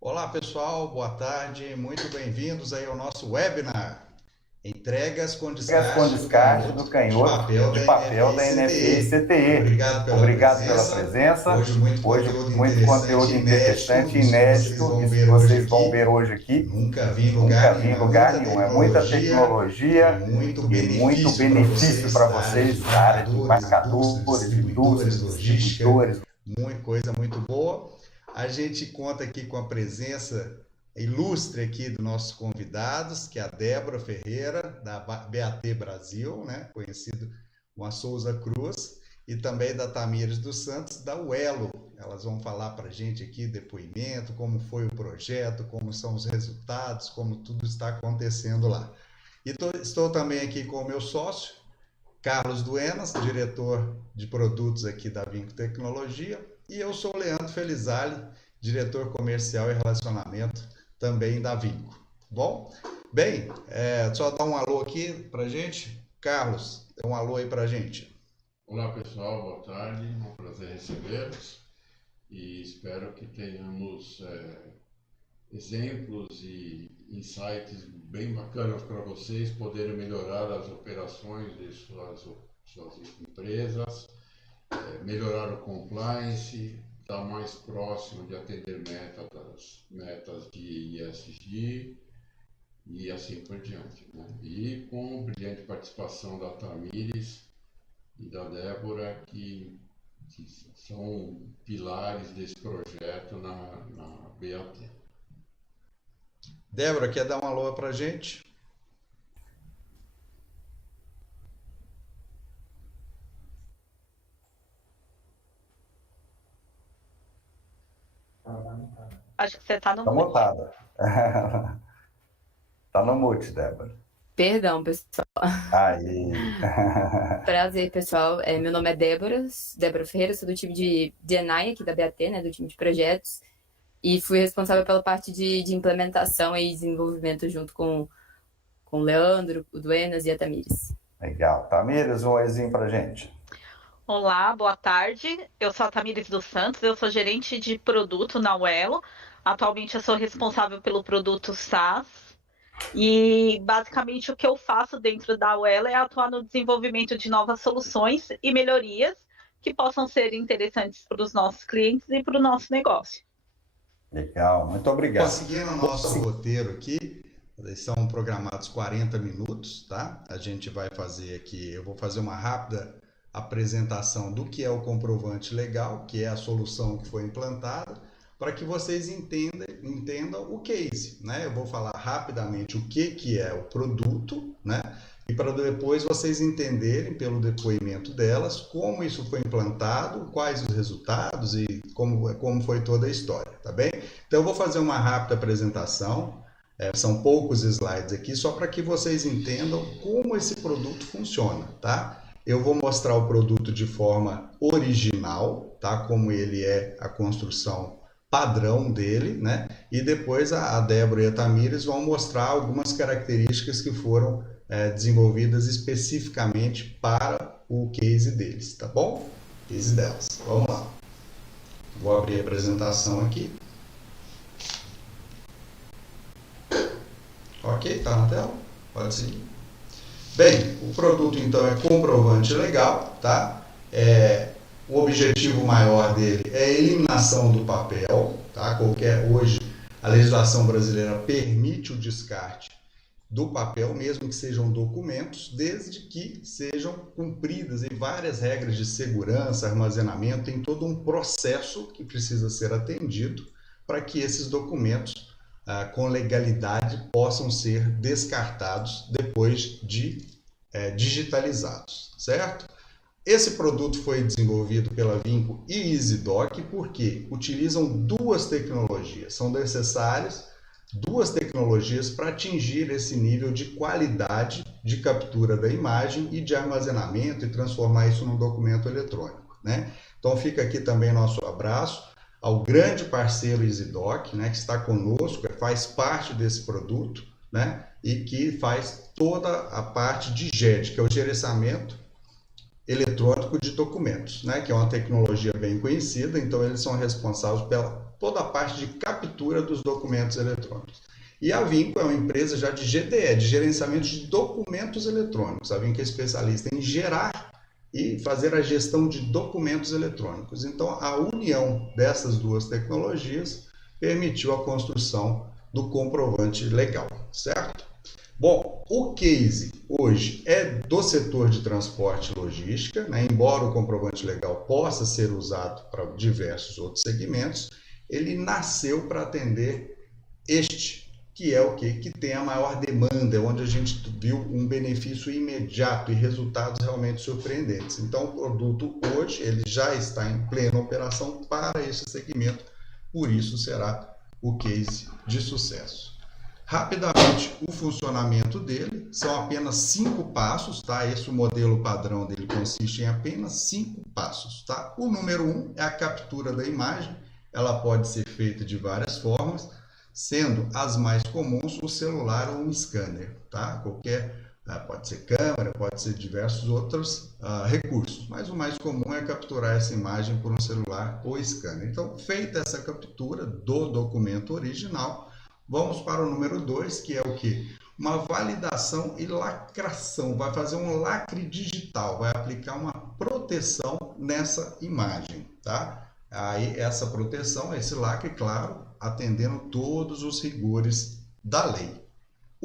Olá pessoal, boa tarde, muito bem-vindos aí ao nosso webinar Entregas com Entregas com descarte do descarte canhoto do de canhoto papel de da papel NFE e da NFE e CTE. CTE. Obrigado pela Obrigado pela presença. presença. Hoje muito Hoje, conteúdo muito interessante conteúdo e inédito, interessante e isso que vocês inédito. vão Isso que ver hoje vocês vão ver aqui. hoje aqui. Nunca vi em Nunca lugar vi em nenhum, é lugar muita nenhum. É muita tecnologia e tecnologia muito e muito benefício para benefício vocês para da área de vocês da área de embarcadores, embarcadores, indústrias, indústrias, logística, distribuidores. muita coisa muito boa. A gente conta aqui com a presença ilustre aqui dos nossos convidados, que é a Débora Ferreira, da BAT Brasil, né? Conhecido como a Souza Cruz, e também da Tamires dos Santos, da UELO. Elas vão falar para a gente aqui depoimento, como foi o projeto, como são os resultados, como tudo está acontecendo lá. E estou também aqui com o meu sócio, Carlos Duenas, diretor de produtos aqui da Vinco Tecnologia, e eu sou o Leandro Felizali, diretor comercial e relacionamento também da Vinco. Bom, bem, só dar um alô aqui pra gente. Carlos, dá um alô aí pra gente. Olá pessoal, boa tarde, é um prazer recebê-los e espero que tenhamos exemplos e insights bem bacanas para vocês poderem melhorar as operações de suas empresas, melhorar o compliance, estar mais próximo de atender metas de ESG e assim por diante, né? E com brilhante participação da Tamires e da Débora, que são pilares desse projeto na BAT. Débora, quer dar um alô pra gente? Acho que você está no Está mute. montada. Está no mute, Débora. Perdão, pessoal. Aí. Prazer, pessoal. Meu nome é Débora Ferreira, sou do time de D&I aqui da BAT, né, do time de projetos, e fui responsável pela parte de implementação e desenvolvimento junto com o Leandro, o Duenas e a Tamires. Legal. Tamires, um oizinho pra gente. Olá, boa tarde. Eu sou a Tamires dos Santos, eu sou gerente de produto na UELO. Atualmente eu sou responsável pelo produto SaaS. E basicamente o que eu faço dentro da UELO é atuar no desenvolvimento de novas soluções e melhorias que possam ser interessantes para os nossos clientes e para o nosso negócio. Legal, muito obrigado. Seguindo o nosso roteiro aqui, são programados 40 minutos, tá? A gente vai fazer aqui, eu vou fazer uma rápida apresentação do que é o comprovante legal, que é a solução que foi implantada, para que vocês entendam o case, né? Eu vou falar rapidamente o que é o produto, né? E para depois vocês entenderem pelo depoimento delas como isso foi implantado, quais os resultados e como foi toda a história, tá bem? Então eu vou fazer uma rápida apresentação, são poucos slides aqui, só para que vocês entendam como esse produto funciona, tá? Eu vou mostrar o produto de forma original, tá? Como ele é a construção padrão dele, né? E depois a Débora e a Tamires vão mostrar algumas características que foram desenvolvidas especificamente para o case deles, tá bom? Case delas. Vamos lá. Vou abrir a apresentação aqui. Ok, tá na tela? Pode seguir. Bem, o produto então é comprovante legal, tá? O objetivo maior dele é a eliminação do papel, tá? Hoje a legislação brasileira permite o descarte do papel, mesmo que sejam documentos, desde que sejam cumpridas várias regras de segurança, armazenamento, tem todo um processo que precisa ser atendido para que esses documentos com legalidade possam ser descartados depois de digitalizados, certo? Esse produto foi desenvolvido pela Vinco e EasyDoc porque utilizam duas tecnologias, são necessárias duas tecnologias para atingir esse nível de qualidade de captura da imagem e de armazenamento e transformar isso num documento eletrônico, né? Então fica aqui também nosso abraço ao grande parceiro EasyDoc, né, que está conosco, faz parte desse produto, né, e que faz toda a parte de GED, que é o gerenciamento eletrônico de documentos, né, que é uma tecnologia bem conhecida, então eles são responsáveis pela toda a parte de captura dos documentos eletrônicos. E a Vinco é uma empresa já de GDE, de gerenciamento de documentos eletrônicos. A Vinco é especialista em gerar e fazer a gestão de documentos eletrônicos. Então, a união dessas duas tecnologias permitiu a construção do comprovante legal, certo? Bom, o case hoje é do setor de transporte e logística, né? Embora o comprovante legal possa ser usado para diversos outros segmentos, ele nasceu para atender este, que é o que tem a maior demanda, é onde a gente viu um benefício imediato e resultados realmente surpreendentes. Então, o produto hoje ele já está em plena operação para esse segmento, por isso será o case de sucesso. Rapidamente, o funcionamento dele são apenas 5 passos, tá? Esse modelo padrão dele consiste em apenas 5 passos, tá? O número 1 é a captura da imagem, ela pode ser feita de várias formas, sendo as mais comuns o celular ou um scanner, tá? Pode ser câmera, pode ser diversos outros recursos, mas o mais comum é capturar essa imagem por um celular ou scanner. Então, feita essa captura do documento original, vamos para o número 2, que é o quê? Uma validação e lacração. Vai fazer um lacre digital, vai aplicar uma proteção nessa imagem, tá? Aí essa proteção, esse lacre, claro, atendendo todos os rigores da lei.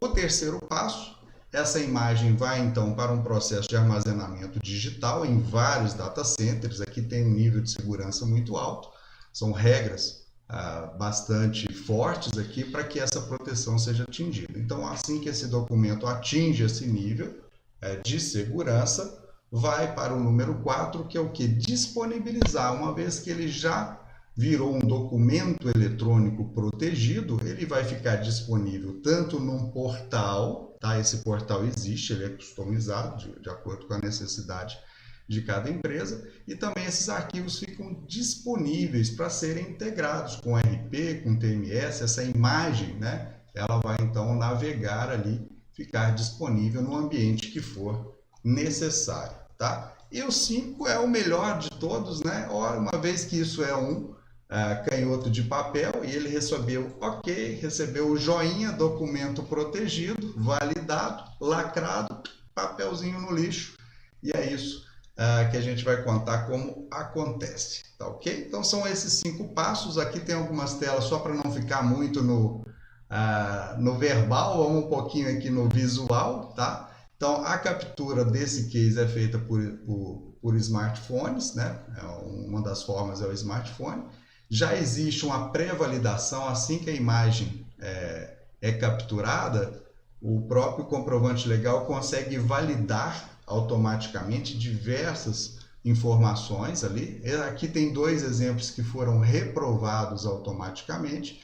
O terceiro passo, essa imagem vai então para um processo de armazenamento digital em vários data centers. Aqui tem um nível de segurança muito alto, são regras bastante fortes aqui para que essa proteção seja atingida. Então, assim que esse documento atinge esse nível de segurança, vai para o número 4, que é o que? Disponibilizar. Uma vez que ele já virou um documento eletrônico protegido, ele vai ficar disponível tanto num portal, tá? Esse portal existe, ele é customizado de acordo com a necessidade de cada empresa, e também esses arquivos ficam disponíveis para serem integrados com RP, com TMS. Essa imagem, né, ela vai então navegar ali, ficar disponível no ambiente que for necessário, tá? E o 5 é o melhor de todos, né? Ora, uma vez que isso é um canhoto de papel e ele recebeu ok, recebeu o joinha, documento protegido, validado, lacrado, papelzinho no lixo, e é isso que a gente vai contar como acontece, tá ok? Então são esses 5 passos. Aqui tem algumas telas só para não ficar muito no verbal, vamos um pouquinho aqui no visual, tá? Então a captura desse case é feita por smartphones, né? Uma das formas é o smartphone. Já existe uma pré-validação, assim que a imagem é capturada, o próprio comprovante legal consegue validar automaticamente diversas informações ali. Aqui tem 2 exemplos que foram reprovados automaticamente.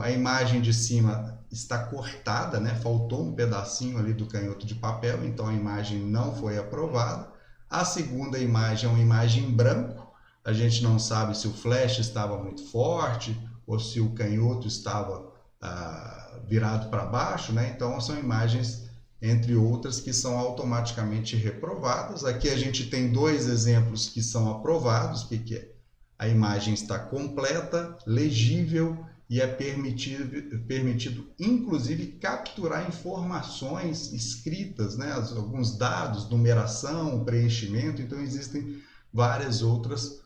A imagem de cima está cortada, né? Faltou um pedacinho ali do canhoto de papel, então a imagem não foi aprovada. A segunda imagem é uma imagem em branco. A gente não sabe se o flash estava muito forte ou se o canhoto estava virado para baixo, né? Então são imagens, entre outras, que são automaticamente reprovadas. Aqui a gente tem 2 exemplos que são aprovados, que é a imagem está completa, legível e é permitido inclusive capturar informações escritas, né? Alguns dados, numeração, preenchimento. Então existem várias outras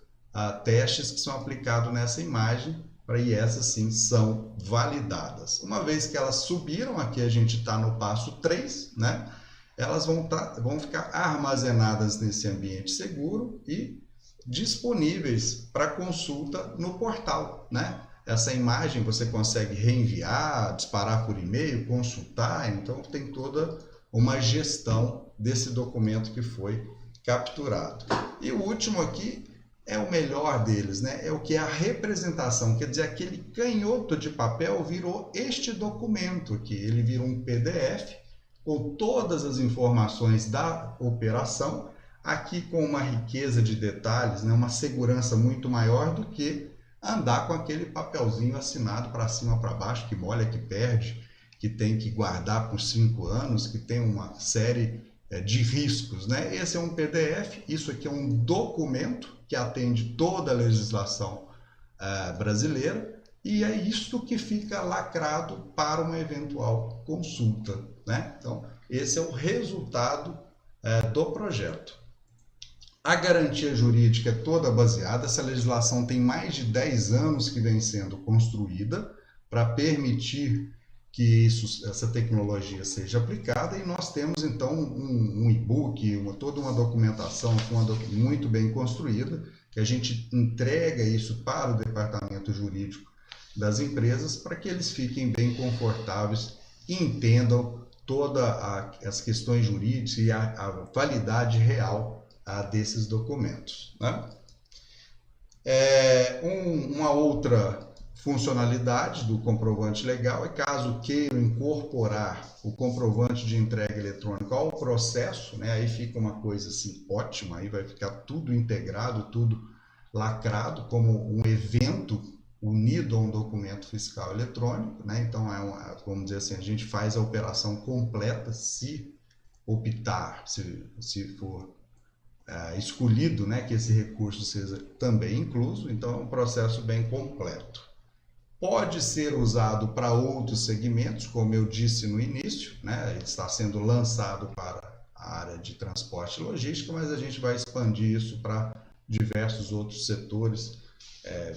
testes que são aplicados nessa imagem, e essas sim são validadas. Uma vez que elas subiram, aqui a gente está no passo 3, né? Elas vão ficar armazenadas nesse ambiente seguro e disponíveis para consulta no portal, né? Essa imagem você consegue reenviar, disparar por e-mail, consultar, então tem toda uma gestão desse documento que foi capturado. E o último aqui é o melhor deles, né? É o que é a representação, quer dizer, aquele canhoto de papel virou este documento aqui, ele virou um PDF com todas as informações da operação, aqui com uma riqueza de detalhes, né? Uma segurança muito maior do que andar com aquele papelzinho assinado para cima, para baixo, que molha, que perde, que tem que guardar por 5 anos, que tem uma série de riscos, né? Esse é um PDF, isso aqui é um documento que atende toda a legislação brasileira, e é isto que fica lacrado para uma eventual consulta, né? Então, esse é o resultado do projeto. A garantia jurídica é toda baseada, essa legislação tem mais de 10 anos que vem sendo construída para permitir que essa tecnologia seja aplicada, e nós temos então um e-book, toda uma documentação muito bem construída, que a gente entrega isso para o departamento jurídico das empresas para que eles fiquem bem confortáveis e entendam todas as questões jurídicas e a validade real desses documentos, né? Uma outra funcionalidade do comprovante legal é caso queiram incorporar o comprovante de entrega eletrônica ao processo, né? Aí fica uma coisa assim ótima, aí vai ficar tudo integrado, tudo lacrado como um evento unido a um documento fiscal eletrônico, né? Então, vamos dizer assim, a gente faz a operação completa se optar, se for escolhido, né, que esse recurso seja também incluso, então é um processo bem completo. Pode ser usado para outros segmentos, como eu disse no início, né? Ele está sendo lançado para a área de transporte e logística, mas a gente vai expandir isso para diversos outros setores,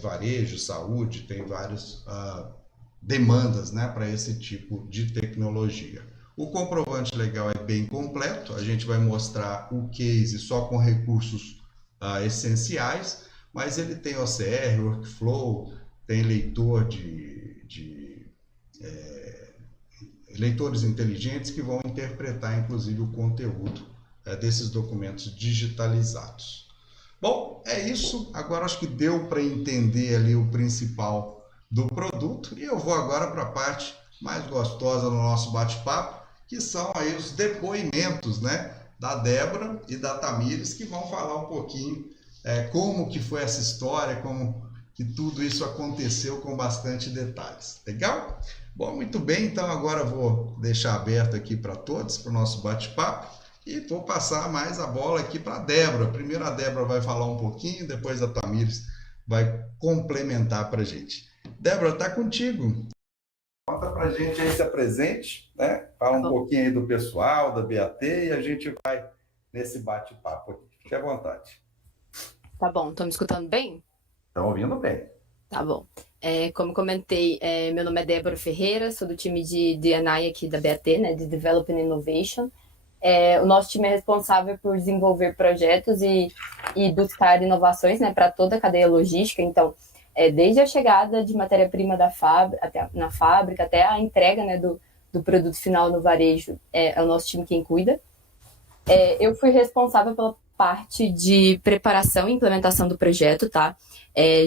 varejo, saúde, tem várias demandas, né, para esse tipo de tecnologia. O comprovante legal é bem completo, a gente vai mostrar o case só com recursos essenciais, mas ele tem OCR, workflow, tem leitor leitores inteligentes que vão interpretar, inclusive, o conteúdo desses documentos digitalizados. Bom, é isso. Agora acho que deu para entender ali o principal do produto, e eu vou agora para a parte mais gostosa do nosso bate-papo, que são aí os depoimentos, né, da Débora e da Tamires, que vão falar um pouquinho como que foi essa história, como que tudo isso aconteceu com bastante detalhes. Legal? Bom, muito bem, então agora eu vou deixar aberto aqui para todos, para o nosso bate-papo, e vou passar mais a bola aqui para a Débora. Primeiro a Débora vai falar um pouquinho, depois a Tamires vai complementar para a gente. Débora, está contigo. Conta para a gente aí, se apresente, né? Fala um pouquinho aí do pessoal, da BAT, e a gente vai nesse bate-papo aqui. Fique à vontade. Tá bom, estão me escutando bem? Estão ouvindo bem. Tá bom. Como comentei, meu nome é Débora Ferreira, sou do time de D&I aqui da BAT, né, de Development Innovation. O nosso time é responsável por desenvolver projetos e buscar inovações, né, para toda a cadeia logística. Então, desde a chegada de matéria-prima na fábrica até a entrega, né, do produto final no varejo, é o nosso time quem cuida. Eu fui responsável pela parte de preparação e implementação do projeto, tá?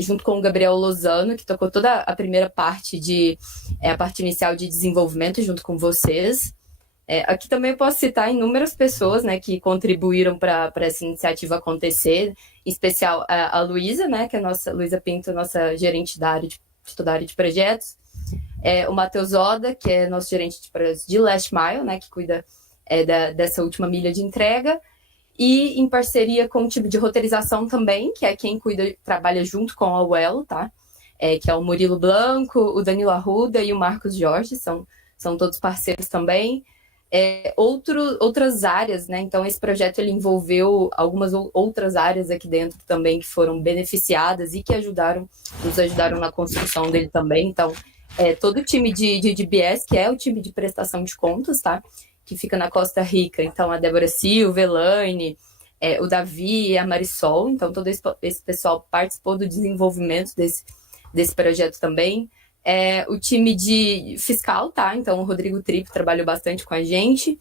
Junto com o Gabriel Lozano, que tocou toda a primeira parte a parte inicial de desenvolvimento junto com vocês. Aqui também eu posso citar inúmeras pessoas, né, que contribuíram para essa iniciativa acontecer, em especial a Luísa, né, que é a nossa Luísa Pinto, nossa gerente da área de toda a área de projetos, o Matheus Oda, que é nosso gerente de projetos de Last Mile, né, que cuida dessa última milha de entrega, e em parceria com o time de roteirização também, que é quem trabalha junto com a UEL, tá? Que é o Murilo Blanco, o Danilo Arruda e o Marcos Jorge, são todos parceiros também. Outras áreas, né? Então, esse projeto ele envolveu algumas outras áreas aqui dentro também que foram beneficiadas e que nos ajudaram na construção dele também. Então, todo o time de DBS, que é o time de prestação de contas, tá? Que fica na Costa Rica. Então, a Débora Silva, Elaine, o Davi e a Marisol. Então, todo esse pessoal participou do desenvolvimento desse projeto também. O time de fiscal, tá? Então, o Rodrigo Tripp trabalhou bastante com a gente.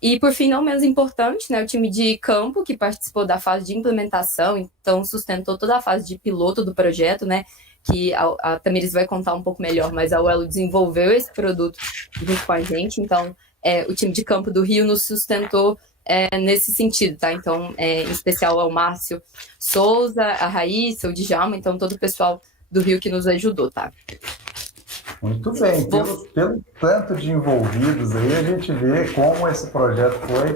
E, por fim, não menos importante, né? O time de campo, que participou da fase de implementação, então sustentou toda a fase de piloto do projeto, né? Que a Tamires vai contar um pouco melhor, mas a UEL desenvolveu esse produto junto com a gente. Então, o time de campo do Rio nos sustentou nesse sentido, tá? Então, em especial ao Márcio Souza, a Raíssa, o Djalma, então todo o pessoal do Rio que nos ajudou, tá? Muito bem, pelo tanto de envolvidos aí, a gente vê como esse projeto foi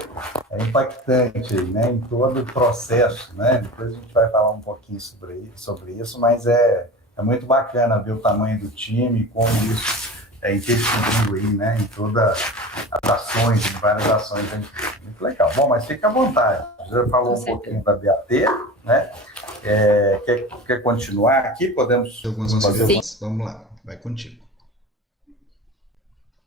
impactante aí, né, em todo o processo, né? Depois a gente vai falar um pouquinho sobre isso, mas é muito bacana ver o tamanho do time, como isso interferiu aí, né, em todas as ações, em várias ações. Muito legal. Bom, mas fica à vontade. Já falou um pouquinho da BAT, né? Quer continuar aqui? Podemos fazer algumas. Vamos lá, vai contigo.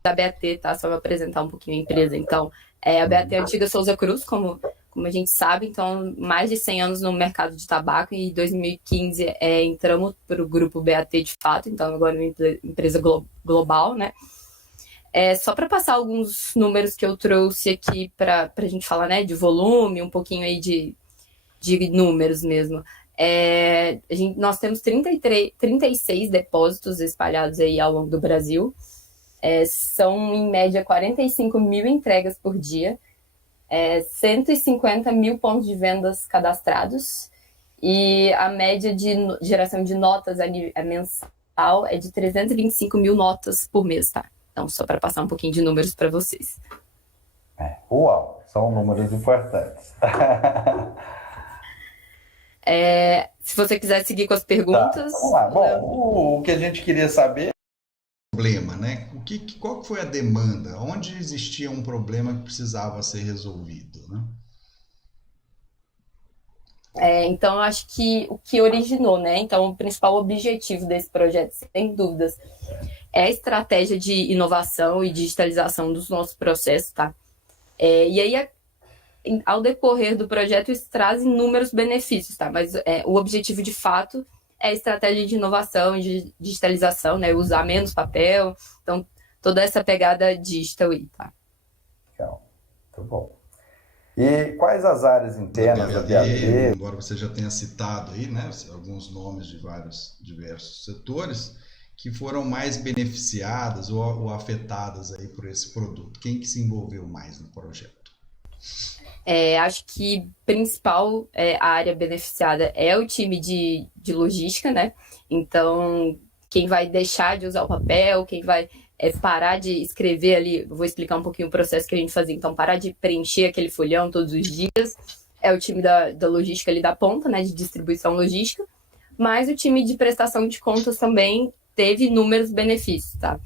Da BAT, tá? Só vou apresentar um pouquinho a empresa. Então, a BAT é a antiga Souza Cruz, como a gente sabe. Então, mais de 100 anos no mercado de tabaco. E em 2015 entramos para o grupo BAT de fato. Então, agora é uma empresa global, né? Só para passar alguns números que eu trouxe aqui para a gente falar, né? De volume, um pouquinho aí de números mesmo. Nós temos 36 depósitos espalhados aí ao longo do Brasil. São, em média, 45 mil entregas por dia, 150 mil pontos de vendas cadastrados, e a média de geração de notas mensal é de 325 mil notas por mês, tá? Então, só para passar um pouquinho de números para vocês. Uau, são números importantes. Se você quiser seguir com as perguntas... Tá, vamos lá. Bom, o que a gente queria saber... Problema, né? Qual que foi a demanda? Onde existia um problema que precisava ser resolvido, né? Então, eu acho que o que originou, né? Então, o principal objetivo desse projeto, sem dúvidas, é a estratégia de inovação e digitalização dos nossos processos, tá? E aí, ao decorrer do projeto, isso traz inúmeros benefícios, tá? Mas o objetivo, de fato, é a estratégia de inovação e de digitalização, né? Usar menos papel. Então, toda essa pegada digital aí, tá? Legal. Muito bom. E quais as áreas internas da BAT? Embora você já tenha citado aí, né, alguns nomes de vários diversos setores que foram mais beneficiadas ou afetadas aí por esse produto. Quem que se envolveu mais no projeto? Acho que principal a área beneficiada é o time de logística, né? Então, quem vai deixar de usar o papel, quem vai parar de escrever ali, vou explicar um pouquinho o processo que a gente fazia, então parar de preencher aquele folhão todos os dias, é o time da logística ali da ponta, né, de distribuição logística, mas o time de prestação de contas também teve inúmeros benefícios, tá?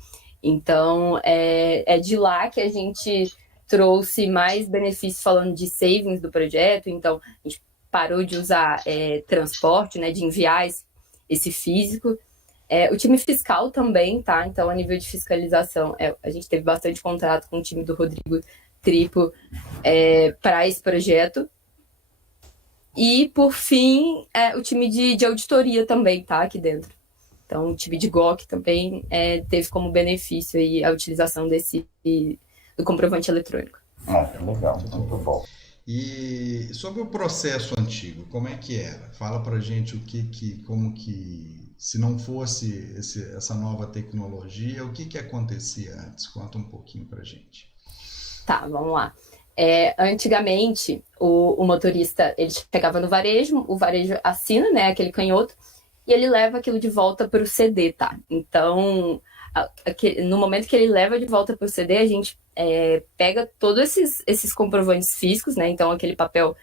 Então, é de lá que a gente trouxe mais benefícios falando de savings do projeto. Então, a gente parou de usar transporte, né, de enviar esse físico. O time fiscal também, tá? Então, a nível de fiscalização, a gente teve bastante contrato com o time do Rodrigo Tripo para esse projeto. E, por fim, o time de auditoria também, tá? Aqui dentro. Então, o time de GOC também teve como benefício aí a utilização do comprovante eletrônico. Legal, muito bom. E sobre o processo antigo, como é que era? Fala pra gente como que, se não fosse essa nova tecnologia, o que acontecia antes? Conta um pouquinho pra gente. Tá, vamos lá. Antigamente, o motorista, ele chegava no varejo, o varejo assina, né, aquele canhoto, e ele leva aquilo de volta para o CD, tá? Então, no momento que ele leva de volta para o CD, a gente pega todos esses comprovantes físicos, né? Então, aquele papel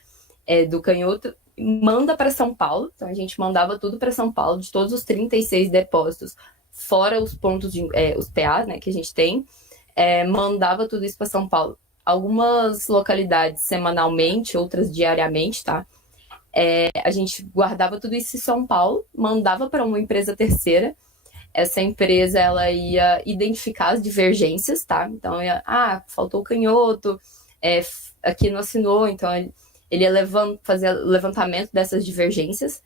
do canhoto, manda para São Paulo. Então, a gente mandava tudo para São Paulo, de todos os 36 depósitos, fora os pontos, os PAs, né, que a gente tem, mandava tudo isso para São Paulo. Algumas localidades semanalmente, outras diariamente, tá? A gente guardava tudo isso em São Paulo, mandava para uma empresa terceira. Essa empresa, ela ia identificar as divergências, tá? Então, faltou o canhoto, aqui não assinou, então ele ia fazer levantamento dessas divergências.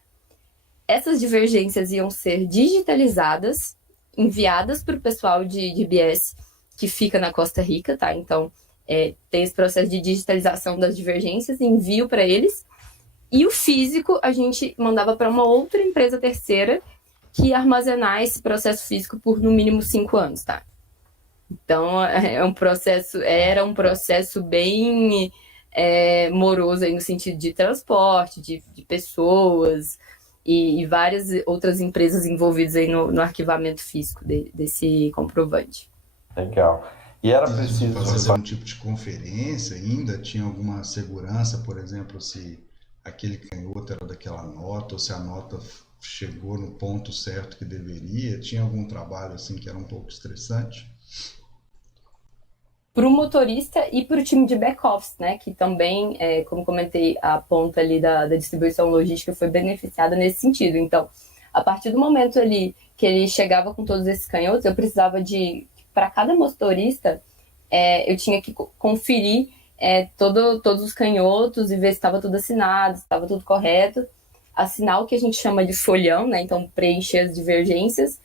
Essas divergências iam ser digitalizadas, enviadas para o pessoal de IBS, que fica na Costa Rica, tá? Então, tem esse processo de digitalização das divergências, envio para eles. E o físico, a gente mandava para uma outra empresa terceira, que ia armazenar esse processo físico por no mínimo 5 anos, tá? Então, era um processo bem moroso aí no sentido de transporte, de pessoas, e várias outras empresas envolvidas aí no arquivamento físico desse comprovante. Legal. E era Preciso preciso fazer um tipo de conferência ainda? Tinha alguma segurança, por exemplo, se aquele canhoto era daquela nota, ou se a nota chegou no ponto certo que deveria? Tinha algum trabalho assim que era um pouco estressante? Para o motorista e para o time de back-office, né, que também, como comentei, a ponta ali da distribuição logística foi beneficiada nesse sentido. Então, a partir do momento ali que ele chegava com todos esses canhotos, eu precisava para cada motorista, eu tinha que conferir todos os canhotos e ver se estava tudo assinado, se estava tudo correto, assinar o que a gente chama de folhão, né, então preencher as divergências,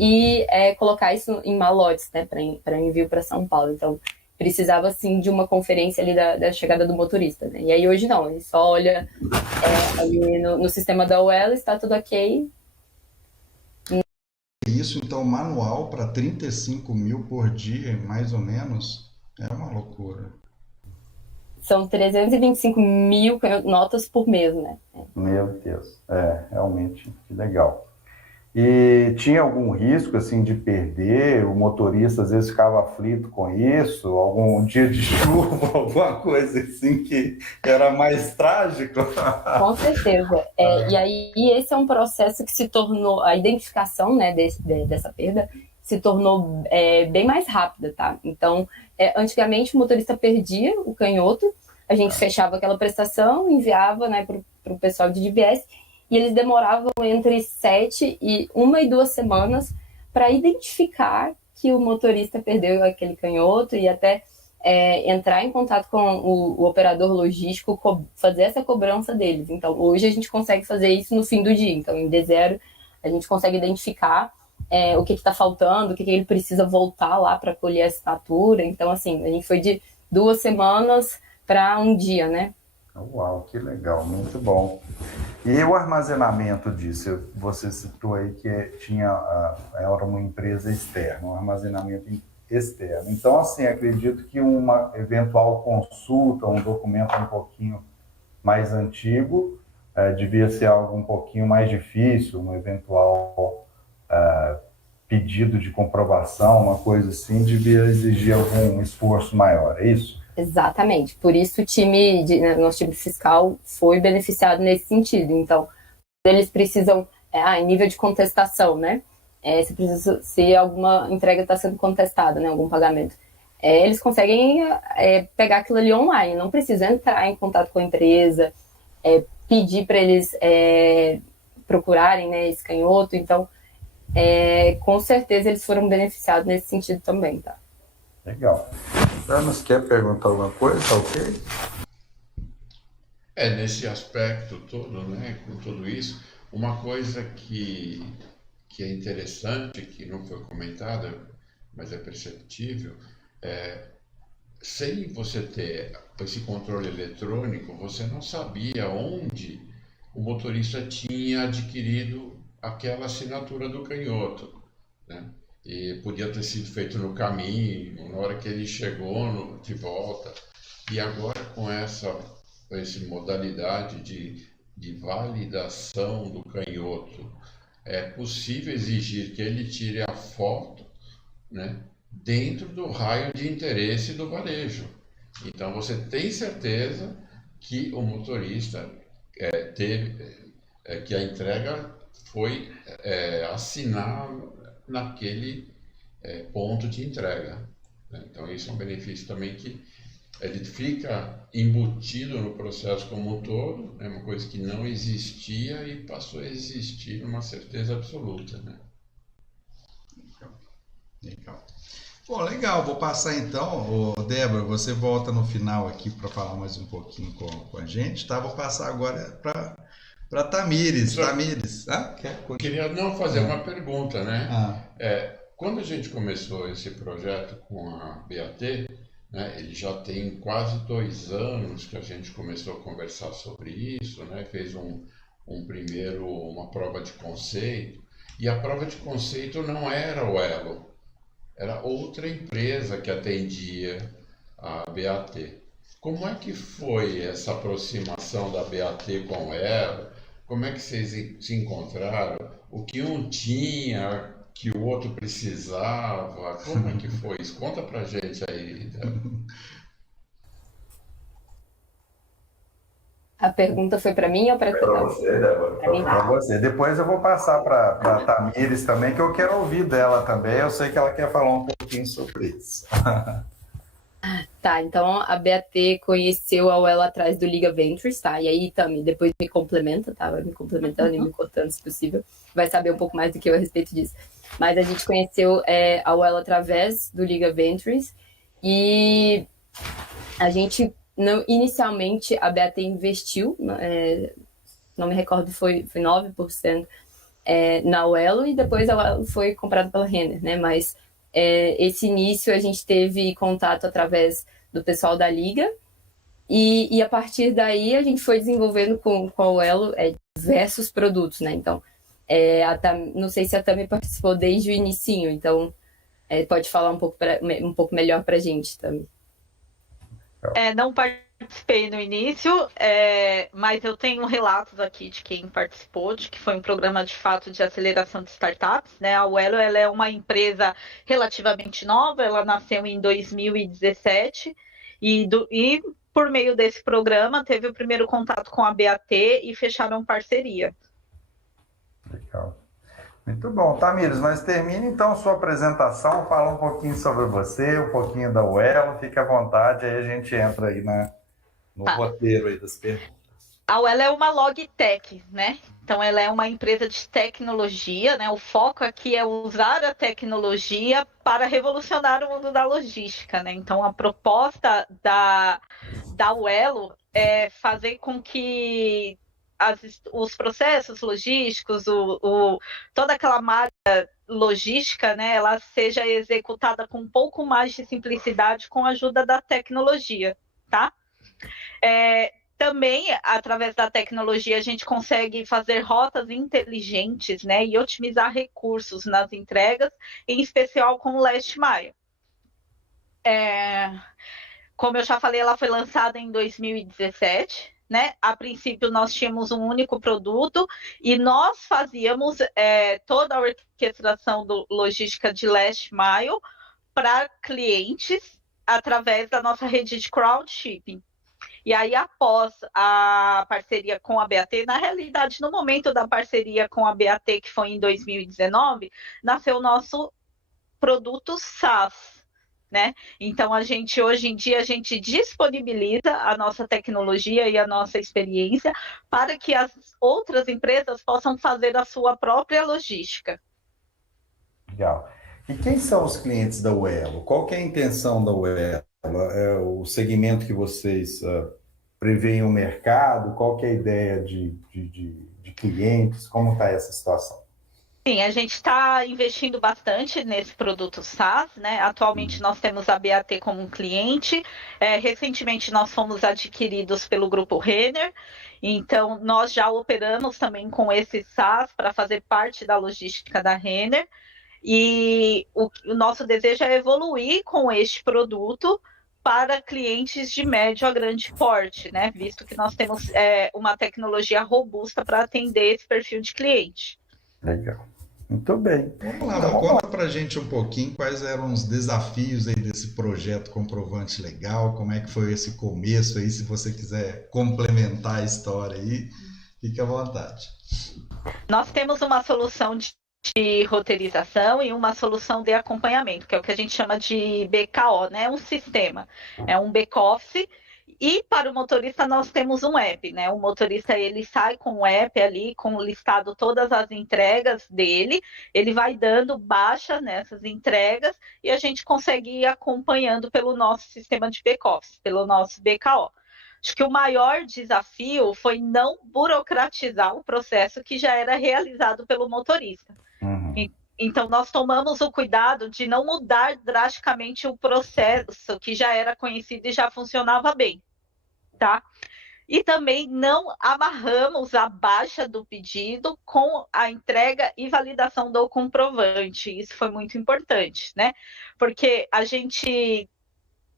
e colocar isso em malotes, né, para envio para São Paulo. Então, precisava, assim, de uma conferência ali da chegada do motorista, né? E aí, hoje não, ele só olha ali no sistema da UEL, está tudo ok. Isso, então, manual para 35 mil por dia, mais ou menos, é uma loucura. São 325 mil notas por mês, né? Meu Deus, realmente, que legal. E tinha algum risco, assim, de perder? O motorista, às vezes, ficava aflito com isso? Algum dia de chuva, alguma coisa assim que era mais trágico? Com certeza. E aí, esse é um processo que se tornou, a identificação, né, dessa perda, se tornou bem mais rápida, tá? Então, antigamente, o motorista perdia o canhoto, a gente fechava aquela prestação, enviava, né, para o pessoal de DBS, e eles demoravam entre 1 e 2 semanas para identificar que o motorista perdeu aquele canhoto e até entrar em contato com o operador logístico, fazer essa cobrança deles. Então, hoje a gente consegue fazer isso no fim do dia. Então, em D0, a gente consegue identificar o que está faltando, o que ele precisa voltar lá para colher a assinatura. Então, assim, a gente foi de 2 semanas para 1 dia, né? Uau, que legal, muito bom. E o armazenamento disso? Você citou aí que era uma empresa externa, um armazenamento externo. Então, assim, acredito que uma eventual consulta, um documento um pouquinho mais antigo, devia ser algo um pouquinho mais difícil, um eventual pedido de comprovação, uma coisa assim, devia exigir algum esforço maior, é isso? Exatamente. Por isso nosso time fiscal foi beneficiado nesse sentido. Então, eles precisam, em nível de contestação, né? Se alguma entrega está sendo contestada, né? Algum pagamento. Eles conseguem pegar aquilo ali online, não precisa entrar em contato com a empresa, pedir para eles procurarem, né, esse canhoto. Então, com certeza eles foram beneficiados nesse sentido também, tá? Legal. Danos, quer perguntar alguma coisa? Tá ok? Nesse aspecto todo, né, com tudo isso, uma coisa que é interessante, que não foi comentada, mas é perceptível, sem você ter esse controle eletrônico, você não sabia onde o motorista tinha adquirido aquela assinatura do canhoto, né? E podia ter sido feito no caminho, na hora que ele chegou de volta. E agora com essa modalidade de validação do canhoto, é possível exigir que ele tire a foto, né, dentro do raio de interesse do varejo. Então você tem certeza que o motorista que a entrega foi assinada naquele ponto de entrega, né? Então isso é um benefício também que ele fica embutido no processo como um todo, é uma coisa que não existia e passou a existir numa certeza absoluta, né? Legal. Bom, legal, vou passar então, Débora, você volta no final aqui para falar mais um pouquinho com a gente, tá? Vou passar agora para Tamires. Tamires, queria fazer uma pergunta, né? Quando a gente começou esse projeto com a BAT, né, ele já tem quase 2 anos que a gente começou a conversar sobre isso, né? Fez uma prova de conceito, e a prova de conceito não era o Elo, era outra empresa que atendia a BAT. Como é que foi essa aproximação da BAT com o Elo? como é que vocês se encontraram? O que um tinha, que o outro precisava? Como é que foi isso? Conta pra gente aí, Débora. A pergunta foi para mim ou para Para você, Débora. Pra mim. Para você. Depois eu vou passar para a Tamires também, que eu quero ouvir dela também. Eu sei que ela quer falar um pouquinho sobre isso. Tá, então a BAT conheceu a UEL atrás do Liga Ventures, tá? E aí, Tami, depois me complementa, tá? Vai me complementando e me cortando, se possível. Vai saber um pouco mais do que eu a respeito disso. Mas a gente conheceu a UEL através do Liga Ventures e a gente, inicialmente, a BAT investiu, não me recordo, foi 9% na UEL e depois a UEL foi comprada pela Renner, né? Mas esse início a gente teve contato através do pessoal da Liga e a partir daí a gente foi desenvolvendo com a UEL diversos produtos, né? Então, não sei se a Tami participou desde o inicinho, então pode falar um pouco melhor para a gente, Tami. Não participei no início, mas eu tenho relatos aqui de quem participou, de que foi um programa de fato de aceleração de startups, né? A Uelo, ela é uma empresa relativamente nova, ela nasceu em 2017 e por meio desse programa teve o primeiro contato com a BAT e fecharam parceria. Legal. Muito bom. Tamires, mas termine então sua apresentação, fala um pouquinho sobre você, um pouquinho da UEL, fique à vontade, aí a gente entra aí no roteiro aí das perguntas. A UEL é uma logtech, né? Então ela é uma empresa de tecnologia, né? O foco aqui é usar a tecnologia para revolucionar o mundo da logística, né? Então a proposta da UEL é fazer com que os processos logísticos, toda aquela malha logística, né, ela seja executada com um pouco mais de simplicidade com a ajuda da tecnologia, tá? Também, através da tecnologia, a gente consegue fazer rotas inteligentes, né, e otimizar recursos nas entregas, em especial com o Last Mile. Como eu já falei, ela foi lançada em 2017, né? A princípio, nós tínhamos um único produto e nós fazíamos toda a orquestração logística de Last Mile para clientes através da nossa rede de crowdshipping. E aí, após a parceria com a BAT, na realidade, no momento da parceria com a BAT, que foi em 2019, nasceu o nosso produto SaaS, né? Então, hoje em dia, a gente disponibiliza a nossa tecnologia e a nossa experiência para que as outras empresas possam fazer a sua própria logística. Legal. E quem são os clientes da UEL? Qual que é a intenção da UEL? O segmento que vocês preveem o mercado? Qual que é a ideia de clientes? Como está essa situação? Sim, a gente está investindo bastante nesse produto SaaS, né? Atualmente nós temos a BAT como um cliente. Recentemente nós fomos adquiridos pelo grupo Renner, então nós já operamos também com esse SaaS para fazer parte da logística da Renner. E o nosso desejo é evoluir com este produto para clientes de médio a grande porte, né? Visto que nós temos uma tecnologia robusta para atender esse perfil de cliente. Legal. Muito bem. Vamos lá, conta pra gente um pouquinho quais eram os desafios aí desse projeto Comprovante Legal, como é que foi esse começo aí, se você quiser complementar a história aí, fique à vontade. Nós temos uma solução de roteirização e uma solução de acompanhamento, que é o que a gente chama de BKO, né? Um sistema, é um back-office. E para o motorista nós temos um app, né? O motorista ele sai com o app ali, com listado todas as entregas dele, ele vai dando baixa nessas entregas e a gente consegue ir acompanhando pelo nosso sistema de back-office, pelo nosso BKO. Acho que o maior desafio foi não burocratizar o processo que já era realizado pelo motorista. Então, nós tomamos o cuidado de não mudar drasticamente o processo que já era conhecido e já funcionava bem, tá? E também não amarramos a baixa do pedido com a entrega e validação do comprovante. Isso foi muito importante, né? Porque a gente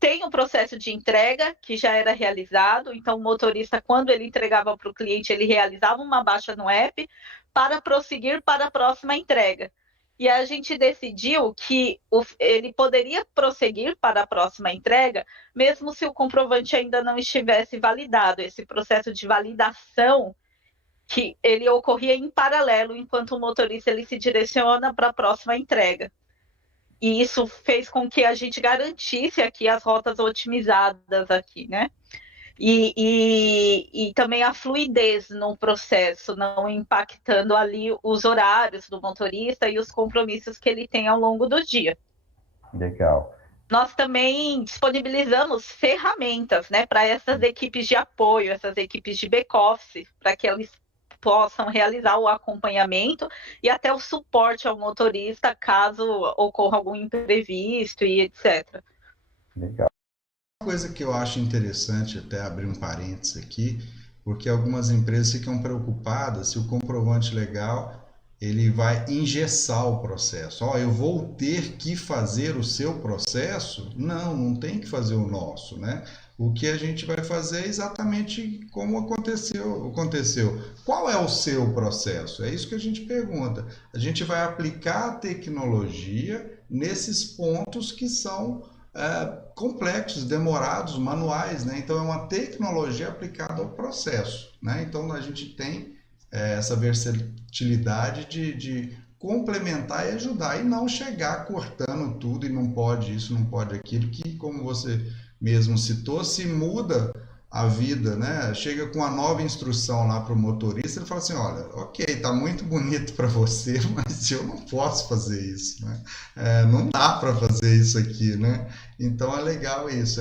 tem um processo de entrega que já era realizado, então o motorista, quando ele entregava para o cliente, ele realizava uma baixa no app para prosseguir para a próxima entrega. E a gente decidiu que ele poderia prosseguir para a próxima entrega, mesmo se o comprovante ainda não estivesse validado. Esse processo de validação, que ele ocorria em paralelo, enquanto o motorista ele se direciona para a próxima entrega. E isso fez com que a gente garantisse aqui as rotas otimizadas aqui, né? E também a fluidez no processo, não impactando ali os horários do motorista e os compromissos que ele tem ao longo do dia. Legal. Nós também disponibilizamos ferramentas, né, para essas equipes de apoio, essas equipes de back-office, para que eles possam realizar o acompanhamento e até o suporte ao motorista caso ocorra algum imprevisto e etc. Legal. Uma coisa que eu acho interessante, até abrir um parênteses aqui, porque algumas empresas ficam preocupadas se o comprovante legal ele vai engessar o processo. Eu vou ter que fazer o seu processo? Não, não tem que fazer o nosso, né? O que a gente vai fazer é exatamente como aconteceu. Qual é o seu processo? É isso que a gente pergunta. A gente vai aplicar a tecnologia nesses pontos que são complexos, demorados, manuais, né? Então é uma tecnologia aplicada ao processo, né? Então a gente tem essa versatilidade de complementar e ajudar, e não chegar cortando tudo, e não pode isso, não pode aquilo, que, como você mesmo citou, se muda a vida, né? Chega com uma nova instrução lá para o motorista, ele fala assim, olha, ok, tá muito bonito para você, mas eu não posso fazer isso, né? Não dá para fazer isso aqui, né? Então é legal isso,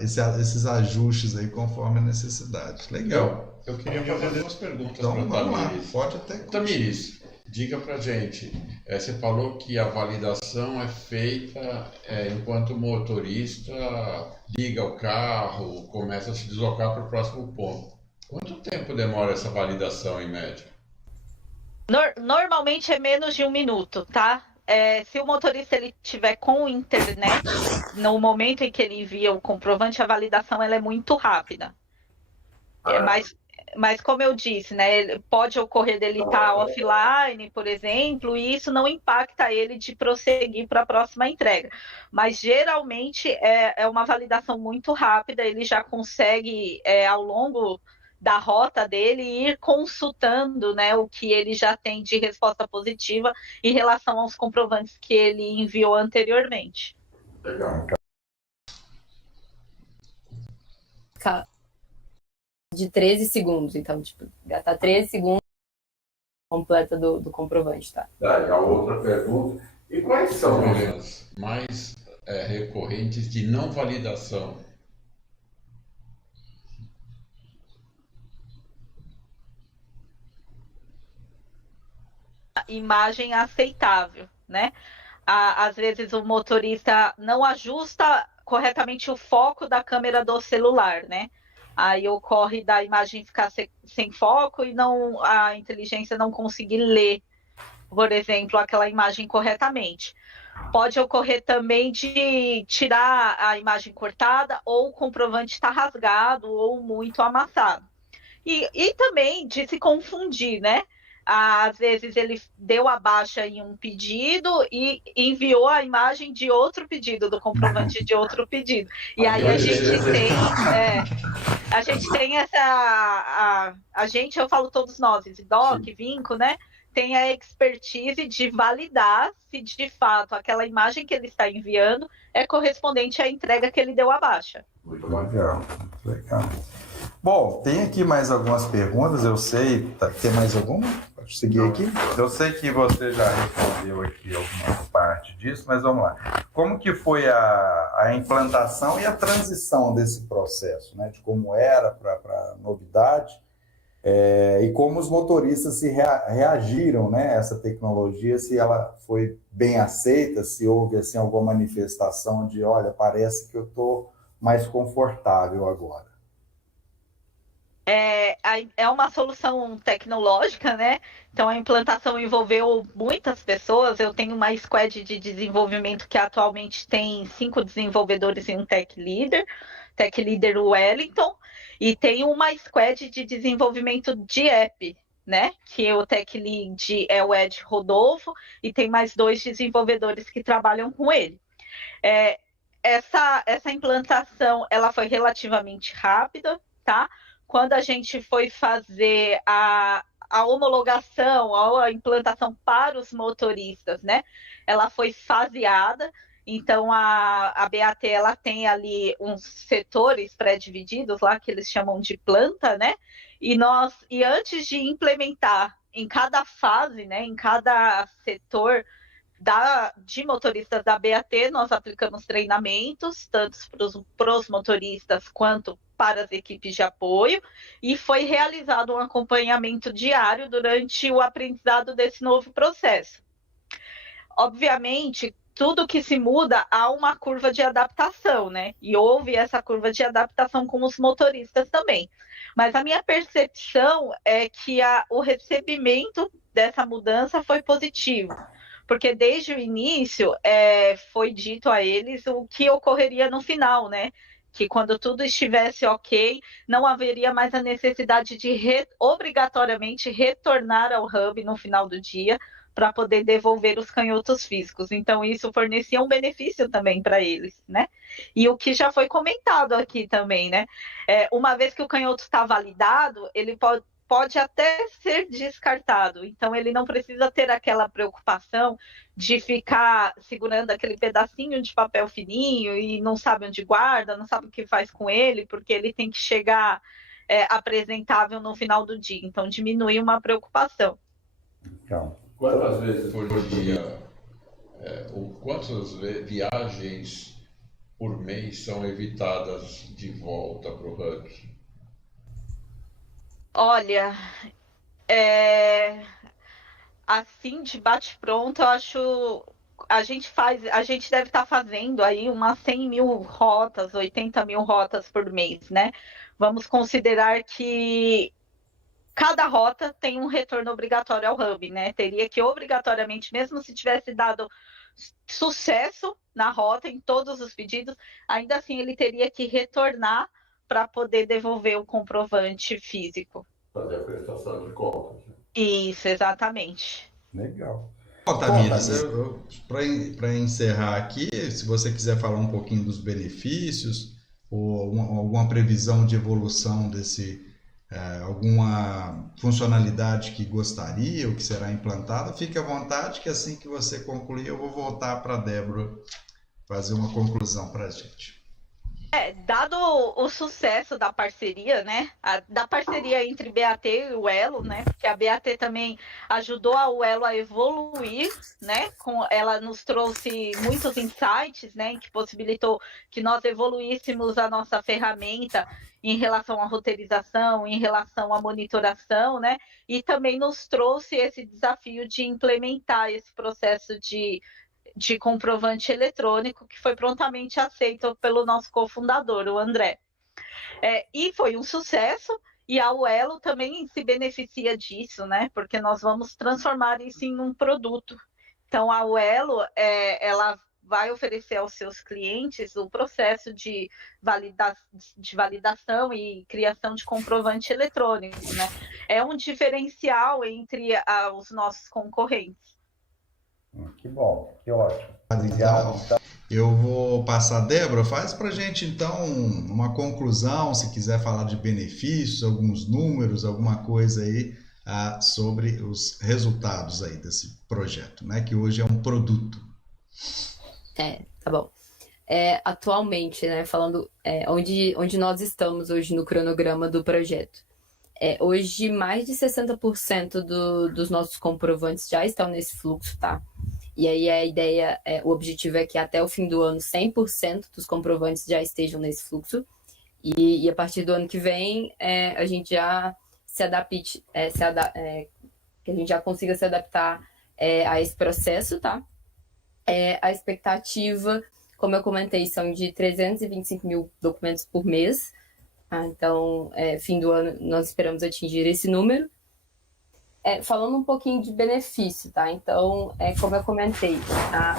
esses ajustes aí conforme a necessidade. Legal. Eu queria fazer duas perguntas Então, para vamos lá, Tamires. pode até Tamires, diga para gente, você falou que a validação é feita enquanto o motorista liga o carro, começa a se deslocar para o próximo ponto. Quanto tempo demora essa validação em média? Normalmente é menos de 1 minuto, tá? Se o motorista ele tiver com internet, no momento em que ele envia o comprovante, a validação ela é muito rápida. Mas como eu disse, né, pode ocorrer dele estar offline, por exemplo, e isso não impacta ele de prosseguir para a próxima entrega. Mas geralmente é uma validação muito rápida, ele já consegue, ao longo da rota dele, ir consultando, né, o que ele já tem de resposta positiva em relação aos comprovantes que ele enviou anteriormente. Legal. De 13 segundos, então, tipo, gastar 13 segundos completa do comprovante, tá? Tá, e a outra pergunta, e quais são as mais recorrentes de não validação? Imagem aceitável, né? Às vezes o motorista não ajusta corretamente o foco da câmera do celular, né? Aí ocorre da imagem ficar sem foco e a inteligência não conseguir ler, por exemplo, aquela imagem corretamente. Pode ocorrer também de tirar a imagem cortada ou o comprovante está rasgado ou muito amassado. E também de se confundir, né? Às vezes ele deu a baixa em um pedido e enviou a imagem de outro pedido, do comprovante de outro pedido. E aí a gente tem eu falo todos nós, DOC, Vinco, né? Tem a expertise de validar se de fato aquela imagem que ele está enviando é correspondente à entrega que ele deu a baixa. Muito legal, muito legal. Bom, tem aqui mais algumas perguntas, eu sei, tem mais alguma? Pode seguir aqui? Eu sei que você já respondeu aqui alguma parte disso, mas vamos lá. Como que foi a implantação e a transição desse processo, né? De como era para a novidade, e como os motoristas se reagiram, né, a essa tecnologia, se ela foi bem aceita, se houve assim, alguma manifestação de, olha, parece que eu estou mais confortável agora. É uma solução tecnológica, né? Então a implantação envolveu muitas pessoas. Eu tenho uma squad de desenvolvimento que atualmente tem 5 desenvolvedores e um tech leader Wellington, e tem uma squad de desenvolvimento de app, né? Que o tech lead é o Ed Rodolfo, e tem mais 2 desenvolvedores que trabalham com ele. Essa implantação ela foi relativamente rápida, tá? Quando a gente foi fazer a homologação, a implantação para os motoristas, né? Ela foi faseada. Então a BAT ela tem ali uns setores pré-divididos lá que eles chamam de planta, né? E antes de implementar em cada fase, né? Em cada setor de motoristas da BAT, nós aplicamos treinamentos, tanto para os motoristas quanto para as equipes de apoio, e foi realizado um acompanhamento diário durante o aprendizado desse novo processo. Obviamente, tudo que se muda há uma curva de adaptação, né? E houve essa curva de adaptação com os motoristas também. Mas a minha percepção é que o recebimento dessa mudança foi positivo, porque desde o início foi dito a eles o que ocorreria no final, né? Que quando tudo estivesse ok, não haveria mais a necessidade de obrigatoriamente retornar ao hub no final do dia para poder devolver os canhotos físicos. Então, isso fornecia um benefício também para eles, né? E o que já foi comentado aqui também, né? Uma vez que o canhoto está validado, ele pode até ser descartado. Então, ele não precisa ter aquela preocupação de ficar segurando aquele pedacinho de papel fininho e não sabe onde guarda, não sabe o que faz com ele, porque ele tem que chegar apresentável no final do dia. Então, diminui uma preocupação. Então, Quantas vezes por dia, ou quantas viagens por mês são evitadas de volta para o hub? Olha, assim de bate-pronto, eu acho. A gente deve estar fazendo aí umas 100 mil rotas, 80 mil rotas por mês, né? Vamos considerar que cada rota tem um retorno obrigatório ao hub, né? Teria que obrigatoriamente, mesmo se tivesse dado sucesso na rota, em todos os pedidos, ainda assim ele teria que retornar para poder devolver o comprovante físico. Fazer a prestação de contas. Isso, exatamente. legal. Bom, Tamires, para encerrar aqui, se você quiser falar um pouquinho dos benefícios ou alguma previsão de evolução alguma funcionalidade que gostaria ou que será implantada, fique à vontade, que assim que você concluir, eu vou voltar para a Débora fazer uma conclusão para a gente. Dado o sucesso da parceria, né? Da parceria entre BAT e o Elo, né? Porque a BAT também ajudou o Elo a evoluir, né? Ela nos trouxe muitos insights, né? Que possibilitou que nós evoluíssemos a nossa ferramenta em relação à roteirização, em relação à monitoração, né? E também nos trouxe esse desafio de implementar esse processo de comprovante eletrônico, que foi prontamente aceito pelo nosso cofundador, o André. E foi um sucesso, e a Uelo também se beneficia disso, né? Porque nós vamos transformar isso em um produto. Então, a Uelo, ela vai oferecer aos seus clientes o processo de validação e criação de comprovante eletrônico, né? É um diferencial entre os nossos concorrentes. Que bom, que ótimo. Obrigado. Então, eu vou passar, Débora, faz para a gente então uma conclusão, se quiser falar de benefícios, alguns números, alguma coisa aí sobre os resultados aí desse projeto, né? Que hoje é um produto. Tá bom. Atualmente, né, falando onde nós estamos hoje no cronograma do projeto. Hoje, mais de 60% dos nossos comprovantes já estão nesse fluxo, tá? E aí a ideia, o objetivo é que até o fim do ano 100% dos comprovantes já estejam nesse fluxo. E a partir do ano que vem, a gente já se adapte, que a gente já consiga se adaptar a esse processo, tá? A expectativa, como eu comentei, são de 325 mil documentos por mês, Então, fim do ano, nós esperamos atingir esse número. Falando um pouquinho de benefício, tá? Então, como eu comentei,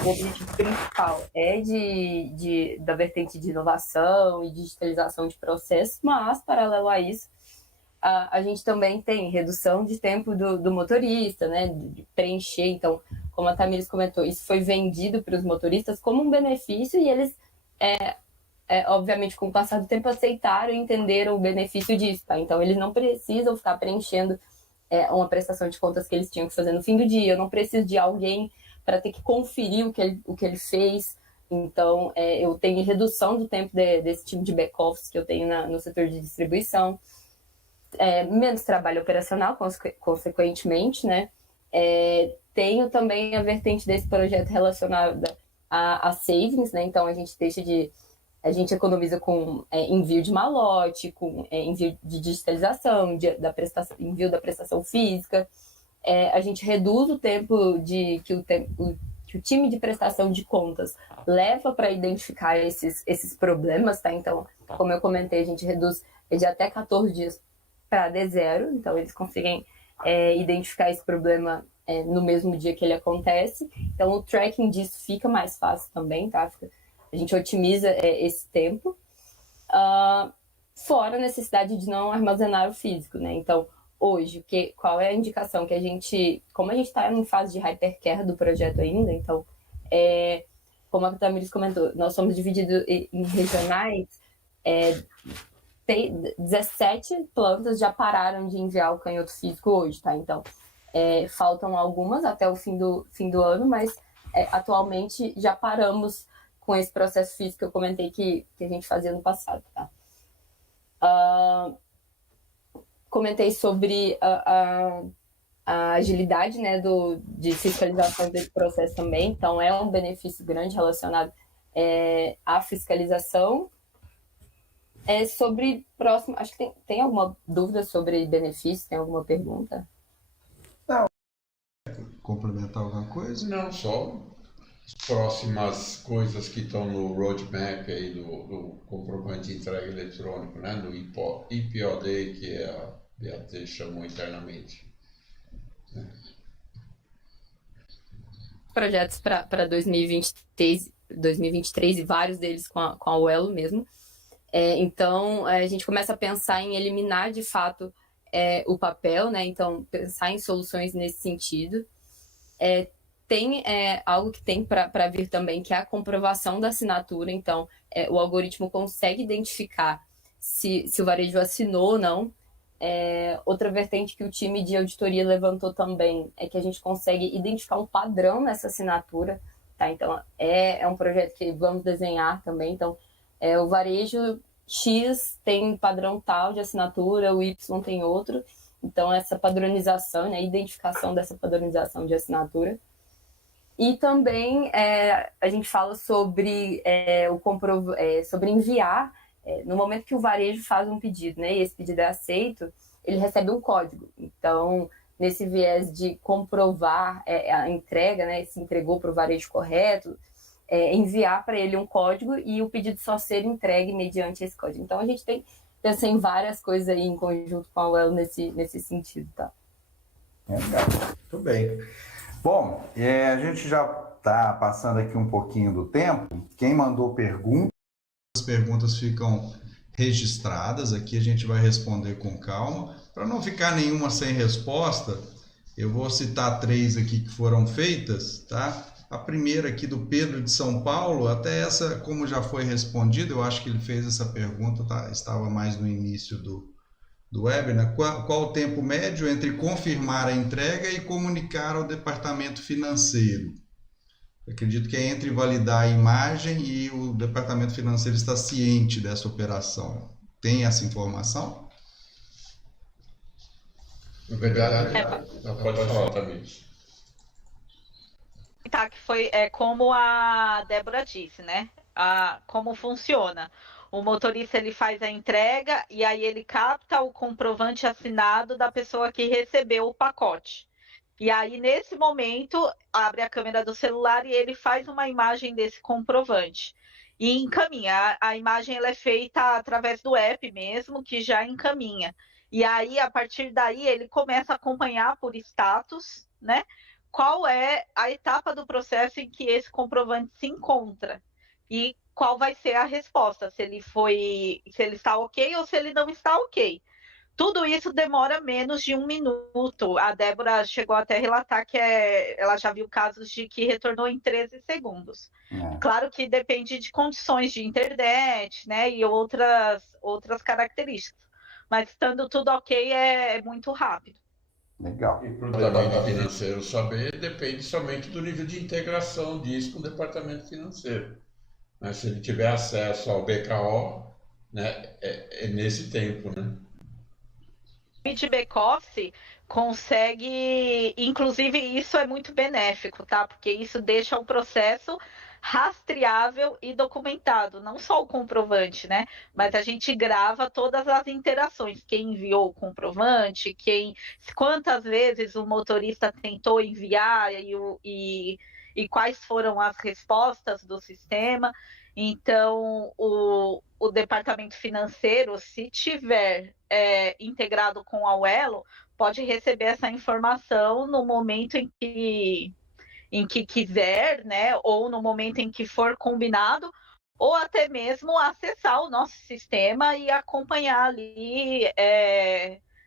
o objetivo principal é da vertente de inovação e digitalização de processos, mas, paralelo a isso, a gente também tem redução de tempo do motorista, né? De preencher. Então, como a Tamires comentou, isso foi vendido para os motoristas como um benefício e eles, obviamente, com o passar do tempo, aceitaram e entenderam o benefício disso, tá? Então, eles não precisam ficar preenchendo uma prestação de contas que eles tinham que fazer no fim do dia. Eu não preciso de alguém para ter que conferir o que ele fez. Então, eu tenho redução do tempo desse tipo de back-office que eu tenho no setor de distribuição. Menos trabalho operacional, consequentemente, né? Tenho também a vertente desse projeto relacionada a savings, né? Então, a gente economiza com envio de malote, com envio de digitalização, envio da prestação física. A gente reduz o tempo que o time de prestação de contas leva para identificar esses problemas, tá? Então, como eu comentei, a gente reduz de até 14 dias para D0, então eles conseguem identificar esse problema no mesmo dia que ele acontece. Então, o tracking disso fica mais fácil também, tá? A gente otimiza esse tempo, fora a necessidade de não armazenar o físico, né? Então, hoje, qual é a indicação que como a gente está em fase de hypercare do projeto ainda, então, como a Tamires comentou, nós somos divididos em regionais, 17 plantas já pararam de enviar o canhoto físico hoje, tá? Então, faltam algumas até o fim do ano, mas atualmente já paramos com esse processo físico que eu comentei que a gente fazia no passado, tá? Comentei sobre a agilidade, né, de fiscalização desse processo também, então é um benefício grande relacionado à fiscalização. Sobre próximo, acho que tem alguma dúvida sobre benefício, tem alguma pergunta? Não. Complementar alguma coisa? Não, só as próximas coisas que estão no roadmap aí do comprovante de entrega eletrônico, né? Do IPOD, que a BAT chamou internamente. Projetos para 2023 e vários deles com a UELO mesmo. Então, a gente começa a pensar em eliminar, de fato, o papel, né? Então, pensar em soluções nesse sentido. Tem algo que tem para vir também, que é a comprovação da assinatura. Então, o algoritmo consegue identificar se o varejo assinou ou não. Outra vertente que o time de auditoria levantou também é que a gente consegue identificar um padrão nessa assinatura. Tá? Então, é um projeto que vamos desenhar também. Então, o varejo X tem padrão tal de assinatura, o Y tem outro. Então, essa padronização, né, a identificação dessa padronização de assinatura. E também a gente fala sobre sobre enviar, no momento que o varejo faz um pedido, né, e esse pedido é aceito, ele recebe um código. Então, nesse viés de comprovar a entrega, né, se entregou para o varejo correto, enviar para ele um código e o pedido só ser entregue mediante esse código. Então, a gente pensa em várias coisas aí em conjunto com a UEL nesse sentido, tá? Legal, muito bem. Bom, a gente já está passando aqui um pouquinho do tempo. Quem mandou perguntas? As perguntas ficam registradas, aqui a gente vai responder com calma. Para não ficar nenhuma sem resposta, eu vou citar 3 aqui que foram feitas, tá? A primeira aqui do Pedro de São Paulo, até essa, como já foi respondida, eu acho que ele fez essa pergunta, tá? Estava mais no início do webinar. Qual o tempo médio entre confirmar a entrega e comunicar ao departamento financeiro? Eu acredito que é entre validar a imagem e o departamento financeiro estar ciente dessa operação. Tem essa informação? Na verdade, pode falar também. Tá, que foi como a Débora disse, né? Como funciona. O motorista ele faz a entrega e aí ele capta o comprovante assinado da pessoa que recebeu o pacote. E aí, nesse momento, abre a câmera do celular e ele faz uma imagem desse comprovante. e encaminha. A imagem ela é feita através do app mesmo, que já encaminha. E aí, a partir daí, ele começa a acompanhar por status, né? Qual é a etapa do processo em que esse comprovante se encontra e qual vai ser a resposta, se ele está ok ou se ele não está ok. Tudo isso demora menos de 1 minuto. A Débora chegou até a relatar que ela já viu casos de que retornou em 13 segundos. Claro que depende de condições de internet, né, e outras características. Mas estando tudo ok, é muito rápido. Legal. E para o departamento financeiro saber, depende somente do nível de integração disso com o departamento financeiro. Mas se ele tiver acesso ao BKO, né, é nesse tempo, né? De back-office consegue, inclusive isso é muito benéfico, tá? Porque isso deixa o processo rastreável e documentado, não só o comprovante, né? Mas a gente grava todas as interações, quem enviou o comprovante, quantas vezes o motorista tentou enviar e quais foram as respostas do sistema. Então, o departamento financeiro, se tiver integrado com a Uelo, pode receber essa informação no momento em que quiser, né? Ou no momento em que for combinado, ou até mesmo acessar o nosso sistema e acompanhar ali,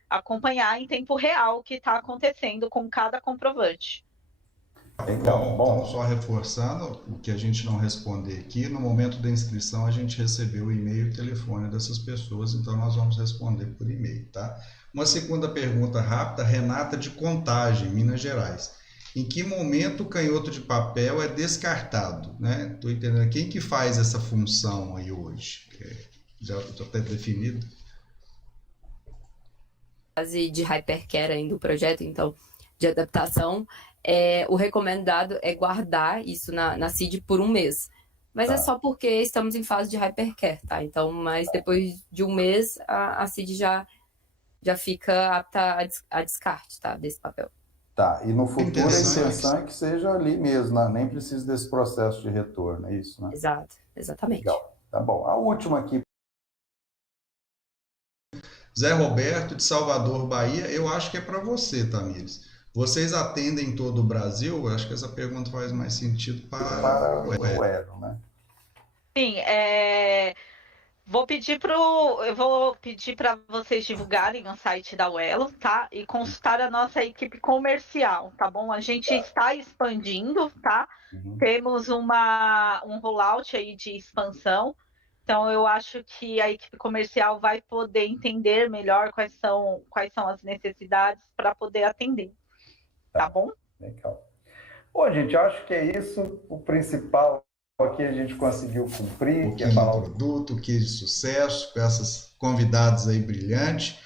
acompanhar em tempo real o que está acontecendo com cada comprovante. Bom, então, só reforçando o que a gente não responder aqui, no momento da inscrição a gente recebeu o e-mail e o telefone dessas pessoas, então nós vamos responder por e-mail, tá? Uma segunda pergunta rápida, Renata de Contagem, Minas Gerais. Em que momento o canhoto de papel é descartado, né? Estou entendendo. Quem que faz essa função aí hoje? Já está definido? Fase de hypercare ainda do projeto, então, de adaptação, o recomendado é guardar isso na CID por 1 mês. Mas é só porque estamos em fase de hypercare, tá? Então, mas depois de 1 mês, a CID já fica apta a descarte, tá? Desse papel. Tá, e no futuro a intenção é que seja ali mesmo, né? Nem precisa desse processo de retorno, é isso, né? Exato, exatamente. Legal. Tá bom. A última aqui. Zé Roberto, de Salvador, Bahia, eu acho que é para você, Tamires. Vocês atendem todo o Brasil? Eu acho que essa pergunta faz mais sentido para o Elo, né? Sim, eu vou pedir para vocês divulgarem o site da Uelo, tá? E consultar a nossa equipe comercial, tá bom? A gente está expandindo, tá? Temos um rollout aí de expansão. Então, eu acho que a equipe comercial vai poder entender melhor quais são as necessidades para poder atender. Tá bom? Legal. Bom, gente, eu acho que é isso. O principal aqui a gente conseguiu cumprir. Que é falar o produto, o que de sucesso, com essas convidadas aí brilhantes.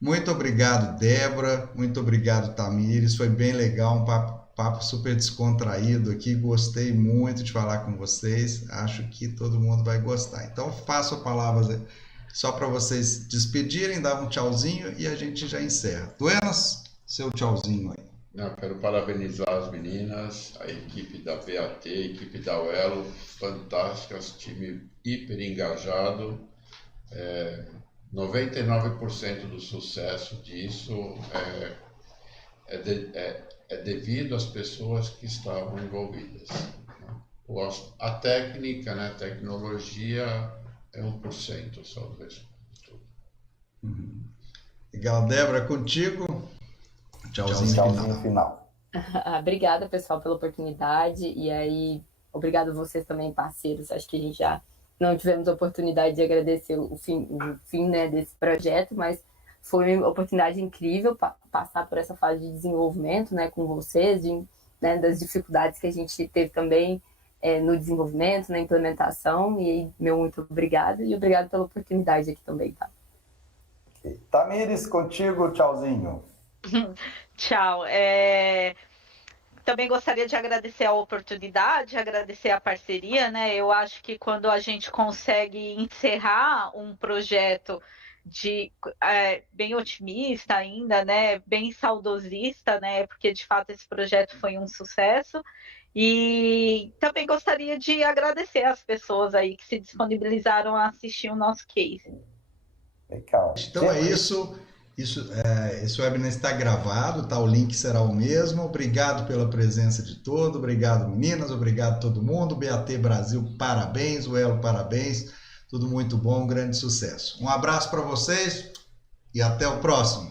Muito obrigado, Débora. Muito obrigado, Tamires. Foi bem legal, um papo super descontraído aqui. Gostei muito de falar com vocês. Acho que todo mundo vai gostar. Então, faço a palavra só para vocês despedirem, dar um tchauzinho e a gente já encerra. Duenas, seu tchauzinho aí. Eu quero parabenizar as meninas, a equipe da BAT, a equipe da Uelo, fantásticas, time hiper engajado. 99% do sucesso disso é devido às pessoas que estavam envolvidas. A técnica, né, a tecnologia é 1% só do resto de tudo. Legal, Débora, contigo. Tchauzinho final. Obrigada, pessoal, pela oportunidade. E aí, obrigado a vocês também, parceiros. Acho que a gente já não tivemos a oportunidade de agradecer o fim, né, desse projeto, mas foi uma oportunidade incrível passar por essa fase de desenvolvimento, né, com vocês, né, das dificuldades que a gente teve também no desenvolvimento, na implementação. E aí, meu muito obrigado. E obrigado pela oportunidade aqui também, tá? Tamires, contigo, tchauzinho. Tchau. Também gostaria de agradecer a oportunidade, agradecer a parceria, né? Eu acho que quando a gente consegue encerrar um projeto bem otimista ainda, né? Bem saudosista, né? Porque de fato esse projeto foi um sucesso. E também gostaria de agradecer as pessoas aí que se disponibilizaram a assistir o nosso case. Legal. Então é isso. Esse webinar está gravado, tá? O link será o mesmo. Obrigado pela presença de todos. Obrigado, meninas. Obrigado a todo mundo. BAT Brasil, parabéns. O Elo, parabéns. Tudo muito bom, um grande sucesso. Um abraço para vocês e até o próximo.